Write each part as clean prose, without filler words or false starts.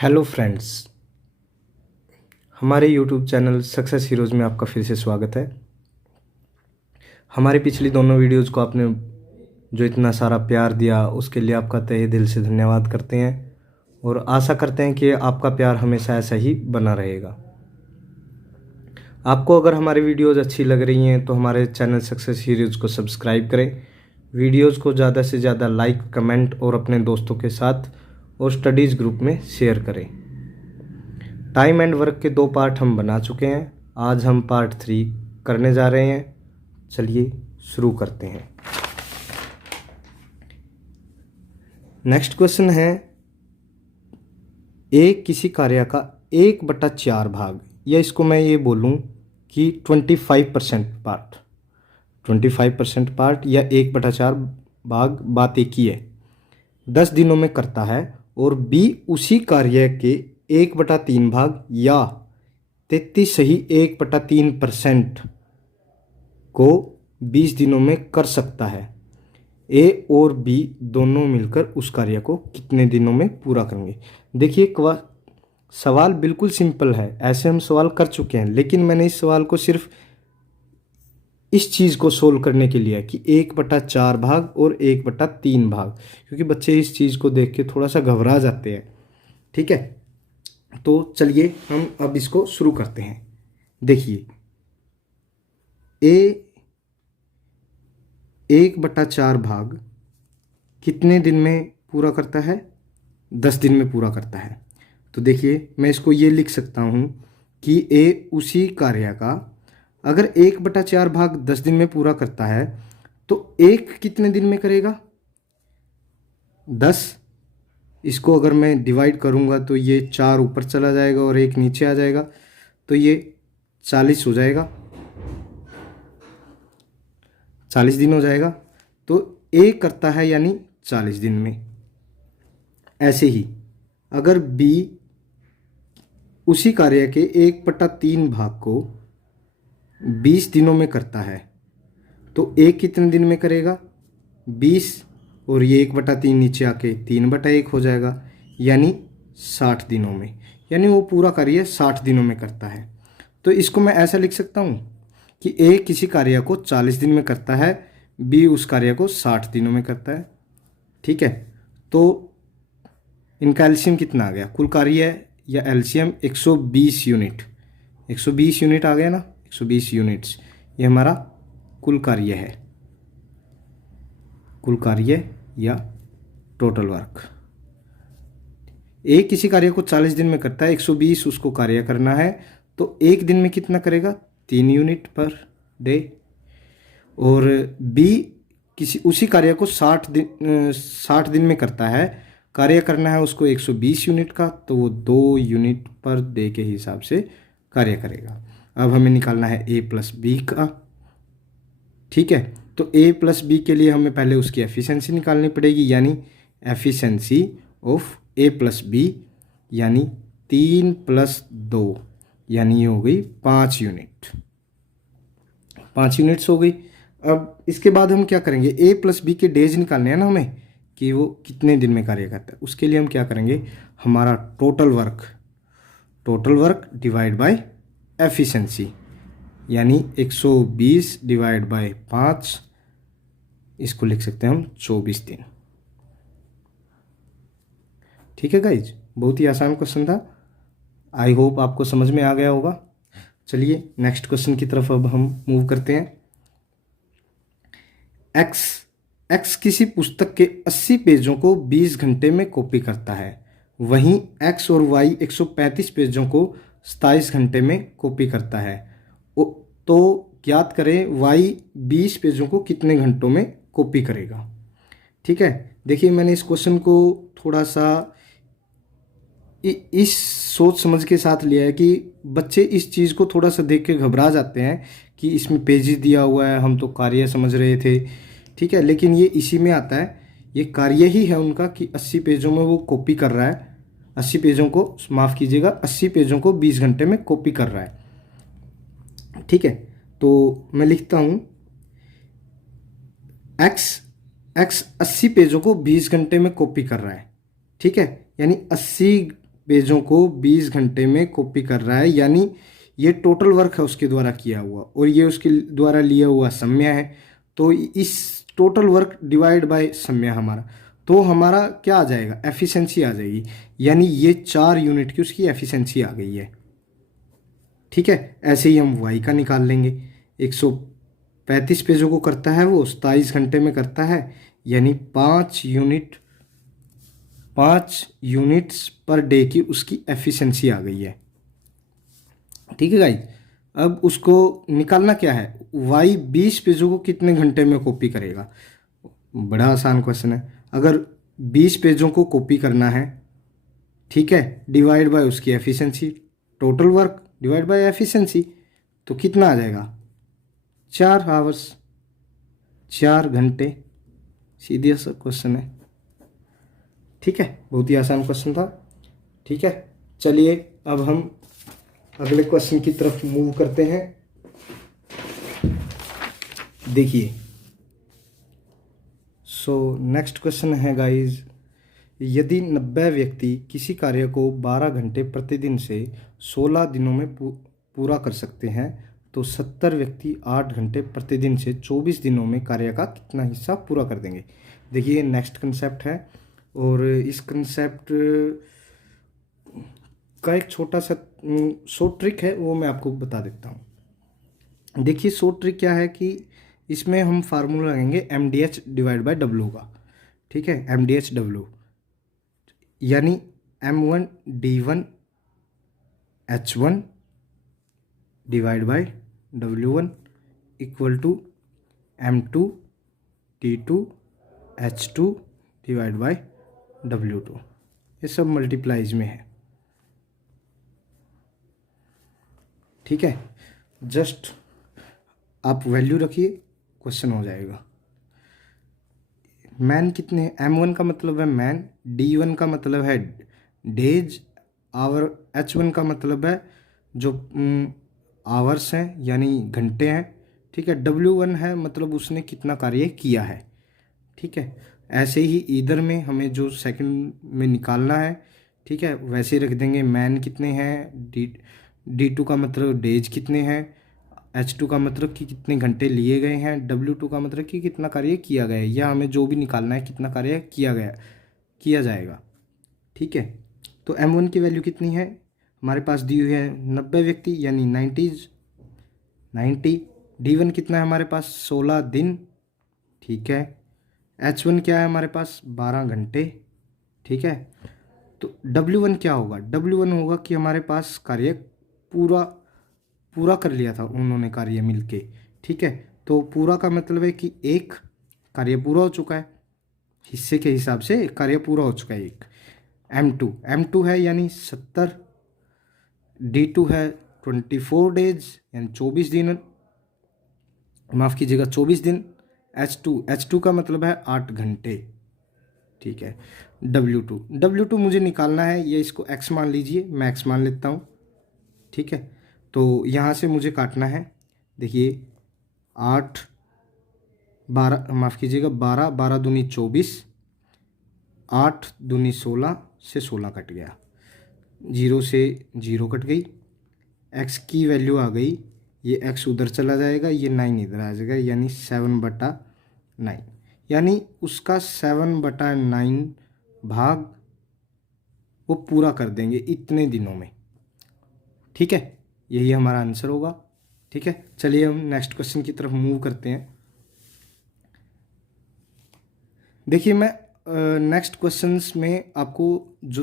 Hello friends, हमारे YouTube channel success heroes में आपका फिर से स्वागत है। हमारी पिछली दोनों वीडियोज़ को आपने जो इतना सारा प्यार दिया उसके लिए आपका तहे दिल से धन्यवाद करते हैं और आशा करते हैं कि आपका प्यार हमेशा ऐसा ही बना रहेगा। आपको अगर हमारी वीडियोज़ अच्छी लग रही हैं तो हमारे चैनल सक्सेस हीरोज़ को सब्सक्राइब करें, वीडियोज़ को ज़्यादा से ज़्यादा लाइक, कमेंट और अपने दोस्तों के साथ और स्टडीज़ ग्रुप में शेयर करें। टाइम एंड वर्क के 2 पार्ट हम बना चुके हैं। आज हम पार्ट 3 करने जा रहे हैं। चलिए शुरू करते हैं। नेक्स्ट क्वेश्चन है, एक किसी कार्य का 1/4 भाग, या इसको मैं ये बोलूँ कि 25% पार्ट, 25% पार्ट या 1/4 भाग बात एक ही है, 10 दिनों में करता है और बी उसी कार्य के 1/3 भाग या 33 सही 1/3% को 20 दिनों में कर सकता है। ए और बी दोनों मिलकर उस कार्य को कितने दिनों में पूरा करेंगे। देखिए सवाल बिल्कुल सिंपल है, ऐसे हम सवाल कर चुके हैं, लेकिन मैंने इस सवाल को सिर्फ इस चीज़ को सोल्व करने के लिए कि 1/4 भाग और 1/3 भाग, क्योंकि बच्चे इस चीज़ को देख के थोड़ा सा घबरा जाते हैं। ठीक है, तो चलिए हम अब इसको शुरू करते हैं। देखिए, ए 1/4 भाग कितने दिन में पूरा करता है? 10 दिन में पूरा करता है। तो देखिए, मैं इसको ये लिख सकता हूँ कि ए उसी कार्य का अगर 1/4 भाग 10 दिन में पूरा करता है तो एक कितने दिन में करेगा? 10। इसको अगर मैं डिवाइड करूँगा तो ये 4 ऊपर चला जाएगा और 1 नीचे आ जाएगा, तो ये 40 हो जाएगा, 40 दिन हो जाएगा। तो ए करता है यानी 40 दिन में। ऐसे ही अगर बी उसी कार्य के 1/3 भाग को 20 दिनों में करता है तो ए कितने दिन में करेगा? 20, और ये 1/3 नीचे आके 3/1 हो जाएगा, यानी 60 दिनों में। यानी वो पूरा कार्य 60 दिनों में करता है। तो इसको मैं ऐसा लिख सकता हूँ कि ए किसी कार्य को 40 दिन में करता है, बी उस कार्य को 60 दिनों में करता है। ठीक है, तो इनका एलसीएम कितना आ गया? कुल कार्य या एलसीएम 120 यूनिट, 120 यूनिट आ गया ना, 120 यूनिट्स, ये हमारा कुल कार्य है, कुल कार्य या टोटल वर्क। एक किसी कार्य को 40 दिन में करता है, 120 उसको कार्य करना है, तो एक दिन में कितना करेगा? 3 यूनिट पर डे। और बी किसी उसी कार्य को 60 दिन में करता है, कार्य करना है उसको 120 यूनिट का, तो वो 2 यूनिट पर डे के हिसाब से कार्य करेगा। अब हमें निकालना है ए प्लस बी का। ठीक है, तो ए प्लस बी के लिए हमें पहले उसकी एफिशिएंसी निकालनी पड़ेगी, यानी efficiency of A plus B, यानी 3 + 2, यानी ये हो गई 5 यूनिट, 5 यूनिट्स हो गई। अब इसके बाद हम क्या करेंगे? ए प्लस बी के डेज निकालने हैं ना हमें, कि वो कितने दिन में कार्य करता है। उसके लिए हम क्या करेंगे? हमारा total work divide by efficiency, यानी 120 डिवाइड बाय 5, इसको लिख सकते हैं हम 24 दिन। ठीक है गाइज, बहुत ही आसान क्वेश्चन था। आई होप आपको समझ में आ गया होगा। चलिए नेक्स्ट क्वेश्चन की तरफ अब हम मूव करते हैं। एक्स किसी पुस्तक के 80 पेजों को 20 घंटे में कॉपी करता है, वहीं एक्स और वाई 135 पेजों को 27 घंटे में कॉपी करता है। तो ज्ञात करें वाई 20 पेजों को कितने घंटों में कॉपी करेगा। ठीक है, देखिए मैंने इस क्वेश्चन को थोड़ा सा इस सोच समझ के साथ लिया है कि बच्चे इस चीज़ को थोड़ा सा देख के घबरा जाते हैं कि इसमें पेजेस दिया हुआ है, हम तो कार्य समझ रहे थे। ठीक है, लेकिन ये इसी में आता है, ये कार्य ही है उनका कि 80 पेजों में वो कॉपी कर रहा है, 80 पेजों को, माफ़ कीजिएगा, 80 पेजों को 20 घंटे में कॉपी कर रहा है। ठीक है, तो मैं लिखता हूँ एक्स 80 पेजों को 20 घंटे में कॉपी कर रहा है। ठीक है, यानी 80 पेजों को 20 घंटे में कॉपी कर रहा है, यानी ये टोटल वर्क है उसके द्वारा किया हुआ और ये उसके द्वारा लिया हुआ समय है। तो इस टोटल वर्क डिवाइड बाय समय हमारा, तो हमारा क्या आ जाएगा, एफिशिएंसी आ जाएगी, यानी ये 4 यूनिट की उसकी एफिशिएंसी आ गई है। ठीक है, ऐसे ही हम वाई का निकाल लेंगे। 135 पेजों को करता है वो, 27 घंटे में करता है, यानी 5 यूनिट्स पर डे की उसकी एफिशिएंसी आ गई है। ठीक है गाइस, अब उसको निकालना क्या है, वाई 20 पेजों को कितने घंटे में कॉपी करेगा। बड़ा आसान क्वेश्चन है। अगर 20 पेजों को कॉपी करना है, ठीक है, डिवाइड बाय उसकी efficiency, total work divide by efficiency, तो कितना आ जाएगा, 4 आवर्स, 4 घंटे। सीधा सा क्वेश्चन है। ठीक है, बहुत ही आसान क्वेश्चन था। ठीक है, चलिए अब हम अगले क्वेश्चन की तरफ मूव करते हैं। देखिए, सो नेक्स्ट क्वेश्चन है गाइस, यदि 90 व्यक्ति किसी कार्य को 12 घंटे प्रतिदिन से 16 दिनों में पूरा कर सकते हैं, तो 70 व्यक्ति 8 घंटे प्रतिदिन से 24 दिनों में कार्य का कितना हिस्सा पूरा कर देंगे। देखिए, नेक्स्ट कंसेप्ट है और इस कंसेप्ट का एक छोटा सा शॉर्ट ट्रिक है, वो मैं आपको बता देता हूँ। देखिए, शॉर्ट ट्रिक क्या है कि इसमें हम फार्मूला लगाएंगे MDH डिवाइड बाय W का। ठीक है, MDH W यानी M1 D1 H1 divide by W1 equal to M2 T2 H2 divide by W2। ये सब मल्टीप्लाइज में है। ठीक है, जस्ट आप वैल्यू रखिए, क्वेश्चन हो जाएगा। मैन कितने, M1 का मतलब है मैन, D1 का मतलब है डेज, आवर, H1 का मतलब है जो आवर्स हैं यानी घंटे हैं। ठीक है, W1 है मतलब उसने कितना कार्य किया है। ठीक है, ऐसे ही इधर में हमें जो सेकंड में निकालना है, ठीक है, वैसे ही रख देंगे। मैन कितने हैं, D2 का मतलब डेज कितने हैं, H2 का मतलब कि कितने घंटे लिए गए हैं, W2 का मतलब कि कितना कार्य किया गया है, या हमें जो भी निकालना है कितना कार्य किया जाएगा। ठीक है, तो M1 की वैल्यू कितनी है, हमारे पास दी हुई है 90 व्यक्ति यानी 90। D1 कितना है हमारे पास, 16 दिन। ठीक है, H1 क्या है हमारे पास, 12 घंटे। ठीक है, तो W1 क्या होगा, W1 होगा कि हमारे पास कार्य पूरा कर लिया था उन्होंने कार्य मिलके। ठीक है, तो पूरा का मतलब है कि एक कार्य पूरा हो चुका है, हिस्से के हिसाब से कार्य पूरा हो चुका है एक। M2 है यानी 70, D2 है 24 डेज यानी 24 दिन, माफ़ कीजिएगा 24 दिन। H2 का मतलब है 8 घंटे। ठीक है, W2 मुझे निकालना है, ये इसको x मान लीजिए, मैं x मान लेता हूँ। ठीक है, तो यहाँ से मुझे काटना है। देखिए 8 12, माफ़ कीजिएगा 12 दूनी 24, 8 दूनी 16 से 16 कट गया, 0 से 0 कट गई, x की वैल्यू आ गई, ये x उधर चला जाएगा, ये 9 इधर आ जाएगा, यानी 7/9, यानी उसका 7/9 भाग वो पूरा कर देंगे इतने दिनों में। ठीक है, यही हमारा आंसर होगा। ठीक है, चलिए हम नेक्स्ट क्वेश्चन की तरफ मूव करते हैं। देखिए, मैं नेक्स्ट क्वेश्चंस में आपको जो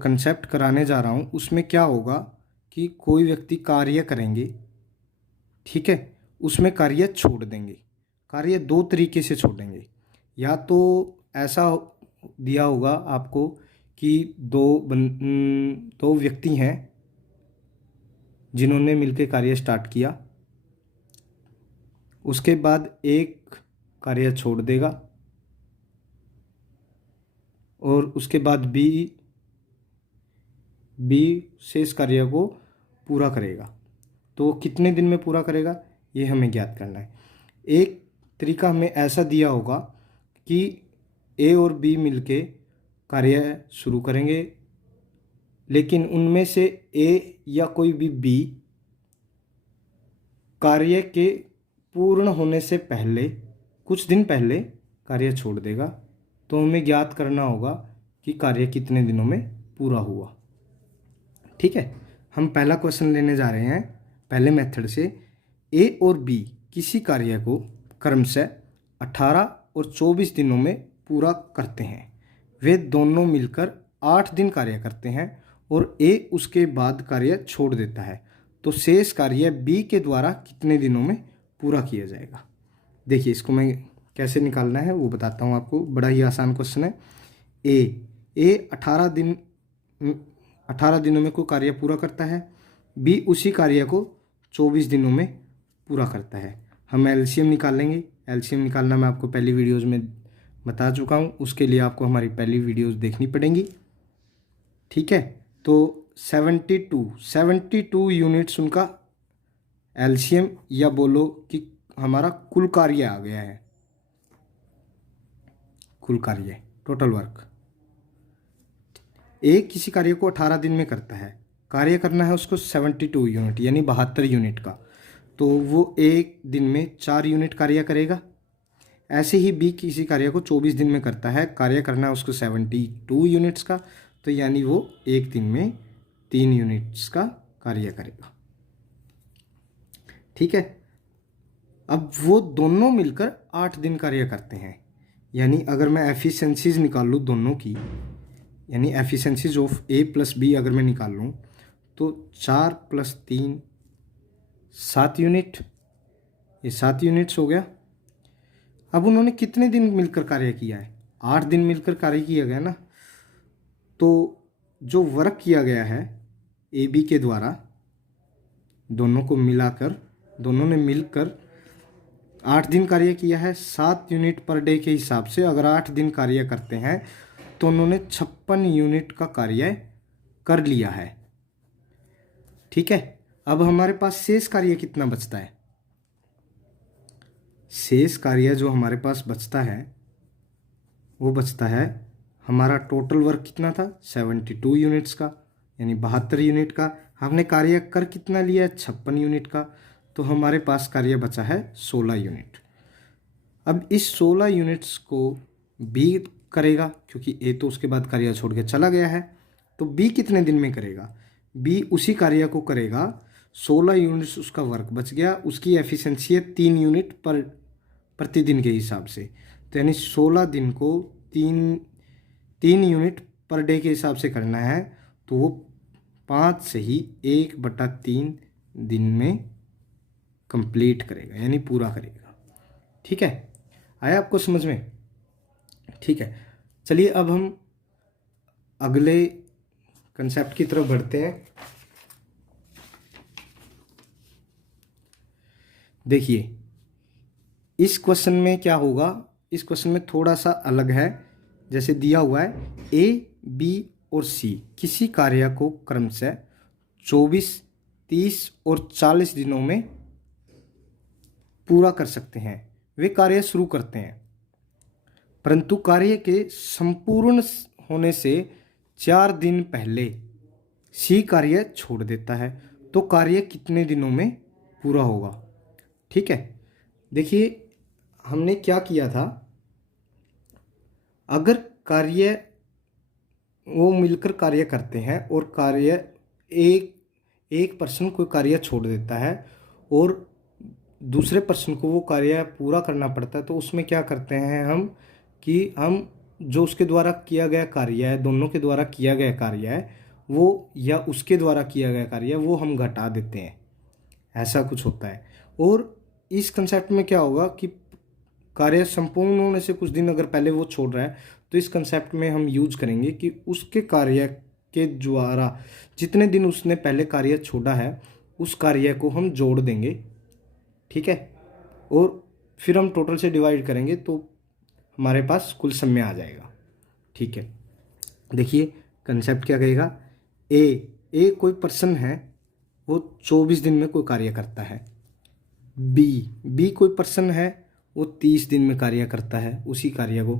कंसेप्ट कराने जा रहा हूँ उसमें क्या होगा कि कोई व्यक्ति कार्य करेंगे, ठीक है, उसमें कार्य छोड़ देंगे। कार्य 2 तरीके से छोड़ेंगे, या तो ऐसा दिया होगा आपको कि दो व्यक्ति हैं जिन्होंने मिलकर कार्य स्टार्ट किया, उसके बाद एक कार्य छोड़ देगा और उसके बाद बी से इस कार्य को पूरा करेगा। तो कितने दिन में पूरा करेगा ये हमें ज्ञात करना है। एक तरीका हमें ऐसा दिया होगा कि ए और बी मिलके कार्य शुरू करेंगे लेकिन उनमें से ए या कोई भी बी कार्य के पूर्ण होने से पहले कुछ दिन पहले कार्य छोड़ देगा, तो हमें ज्ञात करना होगा कि कार्य कितने दिनों में पूरा हुआ। ठीक है, हम पहला क्वेश्चन लेने जा रहे हैं पहले मेथड से। ए और बी किसी कार्य को क्रमशः 18 और 24 दिनों में पूरा करते हैं। वे दोनों मिलकर 8 दिन कार्य करते हैं और ए उसके बाद कार्य छोड़ देता है, तो शेष कार्य बी के द्वारा कितने दिनों में पूरा किया जाएगा। देखिए, इसको मैं कैसे निकालना है वो बताता हूँ आपको। बड़ा ही आसान क्वेश्चन है। ए 18 दिनों में कोई कार्य पूरा करता है, बी उसी कार्य को 24 दिनों में पूरा करता है। हम एलसीएम निकालेंगे। एलसीएम निकालना मैं आपको पहली वीडियोज़ में बता चुका हूँ, उसके लिए आपको हमारी पहली वीडियोज़ देखनी पड़ेंगी। ठीक है, तो 72 यूनिट्स उनका एलसीएम, या बोलो कि हमारा कुल कार्य आ गया है। कुल कार्य, टोटल वर्क। एक किसी कार्य को 18 दिन में करता है, कार्य करना है उसको 72 यूनिट यानी 72 यूनिट का, तो वो एक दिन में 4 यूनिट कार्य करेगा। ऐसे ही बी किसी कार्य को 24 दिन में करता है, कार्य करना है उसको 72 यूनिट्स का, तो यानी वो एक दिन में 3 यूनिट्स का कार्य करेगा। ठीक है, अब वो दोनों मिलकर 8 दिन कार्य करते हैं, यानी अगर मैं एफिशिएंसीज निकाल लूँ दोनों की, यानी efficiencies of A plus B अगर मैं निकाल लूँ, तो 4 + 3 7 यूनिट, ये 7 यूनिट्स हो गया। अब उन्होंने कितने दिन मिलकर कार्य किया है? 8 दिन मिलकर कार्य किया गया ना। तो जो वर्क किया गया है ए बी के द्वारा, दोनों को मिलाकर, दोनों ने मिलकर 8 दिन कार्य किया है। 7 यूनिट पर डे के हिसाब से अगर 8 दिन कार्य करते हैं तो उन्होंने 56 यूनिट का कार्य कर लिया है। ठीक है, अब हमारे पास शेष कार्य कितना बचता है? शेष कार्य जो हमारे पास बचता है वो बचता है, हमारा टोटल वर्क कितना था? 72 यूनिट्स का, यानी 72 यूनिट का। हमने कार्य कर कितना लिया? 56 यूनिट का, तो हमारे पास कार्य बचा है 16 यूनिट। अब इस 16 यूनिट्स को बी करेगा, क्योंकि ए तो उसके बाद कार्य छोड़ के चला गया है, तो बी कितने दिन में करेगा? बी उसी कार्य को करेगा, 16 यूनिट्स उसका वर्क बच गया, उसकी एफिशिएंसी है 3 यूनिट पर प्रतिदिन के हिसाब से, तो यानी 16 दिन को 3 यूनिट पर डे के हिसाब से करना है, तो वो 5 से ही 1/3 दिन में कंप्लीट करेगा, यानी पूरा करेगा। ठीक है, आया आपको समझ में? ठीक है, चलिए अब हम अगले कंसेप्ट की तरफ बढ़ते हैं। देखिए, इस क्वेश्चन में क्या होगा? इस क्वेश्चन में थोड़ा सा अलग है। जैसे दिया हुआ है ए, बी और सी किसी कार्य को क्रमशः 24, 30 और 40 दिनों में पूरा कर सकते हैं। वे कार्य शुरू करते हैं, परंतु कार्य के संपूर्ण होने से 4 दिन पहले सी कार्य छोड़ देता है, तो कार्य कितने दिनों में पूरा होगा? ठीक है, देखिए हमने क्या किया था, अगर कार्य वो मिलकर कार्य करते हैं और कार्य एक पर्सन कोई कार्य छोड़ देता है और दूसरे पर्सन को वो कार्य पूरा करना पड़ता है, तो उसमें क्या करते हैं हम कि हम जो उसके द्वारा किया गया कार्य है, दोनों के द्वारा किया गया कार्य है वो, या उसके द्वारा किया गया कार्य है वो हम घटा देते हैं, ऐसा कुछ होता है। और इस कंसेप्ट में क्या होगा कि कार्य संपूर्ण होने से कुछ दिन अगर पहले वो छोड़ रहा है, तो इस कंसेप्ट में हम यूज करेंगे कि उसके कार्य के द्वारा जितने दिन उसने पहले कार्य छोड़ा है उस कार्य को हम जोड़ देंगे। ठीक है, और फिर हम टोटल से डिवाइड करेंगे तो हमारे पास कुल समय आ जाएगा। ठीक है, देखिए कंसेप्ट क्या कहेगा। ए कोई पर्सन है, वो 24 दिन में कोई कार्य करता है। बी कोई पर्सन है, वो 30 दिन में कार्य करता है उसी कार्य को।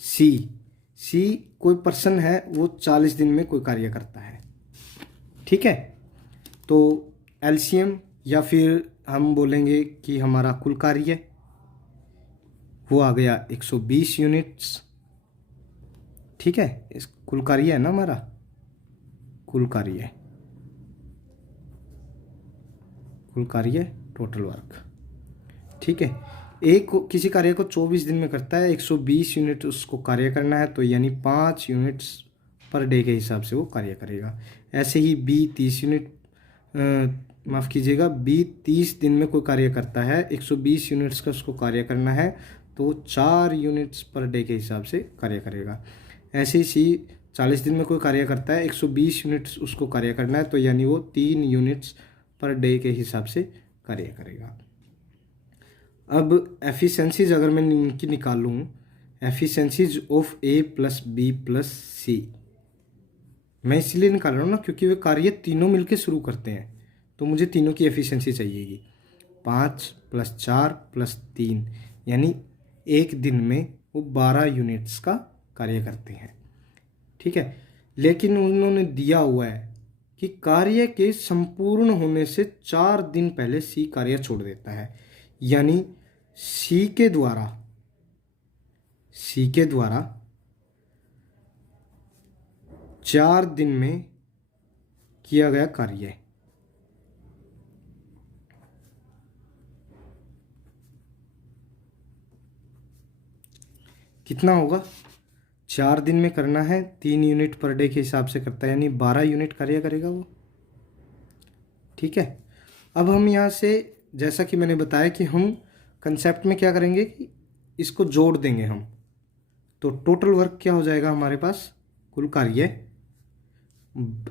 सी कोई पर्सन है, वो 40 दिन में कोई कार्य करता है। ठीक है। तो एलसीएम या फिर हम बोलेंगे कि हमारा कुल कार्य वो आ गया 120 यूनिट्स। ठीक है, इस कुल कार्य है ना हमारा, कुल कार्य टोटल वर्क। ठीक है, किसी कार्य को 24 दिन में करता है, 120 यूनिट उसको कार्य करना है, तो यानी 5 यूनिट्स पर डे के हिसाब से वो कार्य करेगा। ऐसे ही बी 30 यूनिट माफ़ कीजिएगा, बी 30 दिन में कोई कार्य करता है, 120 यूनिट्स का उसको कार्य करना है, तो 4 यूनिट्स पर डे के हिसाब से कार्य करेगा। ऐसे ही सी 40 दिन में कोई कार्य करता है, 120 यूनिट्स उसको कार्य करना है, तो यानी वो 3 यूनिट्स पर डे के हिसाब से कार्य करेगा। अब एफिशिएंसीज अगर मैं इनकी निकालूँ, efficiencies of A plus B plus C, मैं इसलिए निकाल रहा हूँ ना क्योंकि वे कार्य तीनों मिलकर शुरू करते हैं, तो मुझे तीनों की एफिशिएंसी चाहिएगी। 5 + 4 + 3 यानी एक दिन में वो 12 यूनिट्स का कार्य करते हैं। ठीक है, लेकिन उन्होंने दिया हुआ है कि कार्य के संपूर्ण होने से 4 दिन पहले सी कार्य छोड़ देता है, यानी सी के द्वारा 4 दिन में किया गया कार्य कितना होगा? 4 दिन में करना है, 3 यूनिट पर डे के हिसाब से करता है, यानी 12 यूनिट कार्य करेगा वो। ठीक है, अब हम यहाँ से जैसा कि मैंने बताया कि हम कंसेप्ट में क्या करेंगे कि इसको जोड़ देंगे हम, तो टोटल वर्क क्या हो जाएगा हमारे पास, कुल कार्य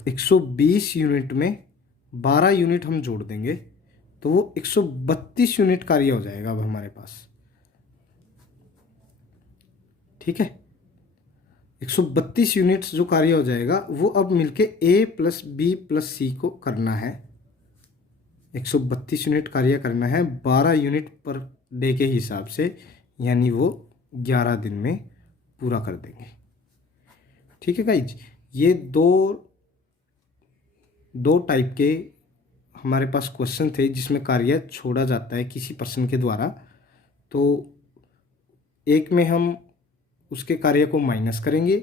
120 यूनिट में 12 यूनिट हम जोड़ देंगे तो वो 132 यूनिट कार्य हो जाएगा अब हमारे पास। ठीक है, 132 यूनिट्स जो कार्य हो जाएगा वो अब मिलके ए प्लस बी प्लस सी को करना है। 132 यूनिट कार्य करना है 12 यूनिट पर डे के हिसाब से, यानी वो 11 दिन में पूरा कर देंगे। ठीक है गाइज, ये दो टाइप के हमारे पास क्वेश्चन थे जिसमें कार्य छोड़ा जाता है किसी पर्सन के द्वारा। तो एक में हम उसके कार्य को माइनस करेंगे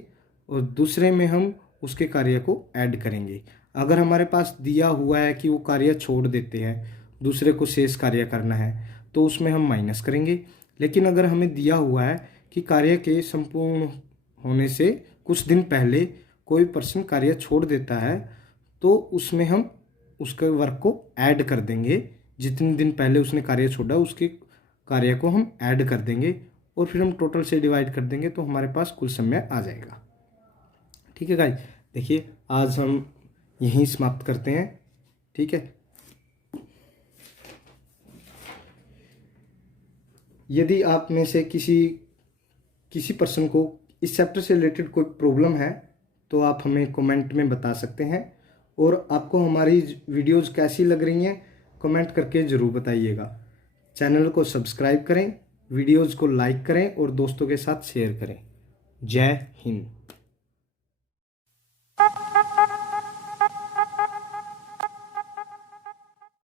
और दूसरे में हम उसके कार्य को ऐड करेंगे। अगर हमारे पास दिया हुआ है कि वो कार्य छोड़ देते हैं, दूसरे को शेष कार्य करना है, तो उसमें हम माइनस करेंगे। लेकिन अगर हमें दिया हुआ है कि कार्य के संपूर्ण होने से कुछ दिन पहले कोई पर्सन कार्य छोड़ देता है, तो उसमें हम उसके वर्क को ऐड कर देंगे। जितने दिन पहले उसने कार्य छोड़ा उसके कार्य को हम ऐड कर देंगे और फिर हम टोटल से डिवाइड कर देंगे, तो हमारे पास कुल समय आ जाएगा। ठीक है गाइस, देखिए आज हम यहीं समाप्त करते हैं। ठीक है, यदि आप में से किसी पर्सन को इस चैप्टर से रिलेटेड कोई प्रॉब्लम है तो आप हमें कमेंट में बता सकते हैं, और आपको हमारी वीडियोज़ कैसी लग रही हैं कमेंट करके ज़रूर बताइएगा। चैनल को सब्सक्राइब करें, वीडियोज़ को लाइक करें और दोस्तों के साथ शेयर करें। जय हिंद।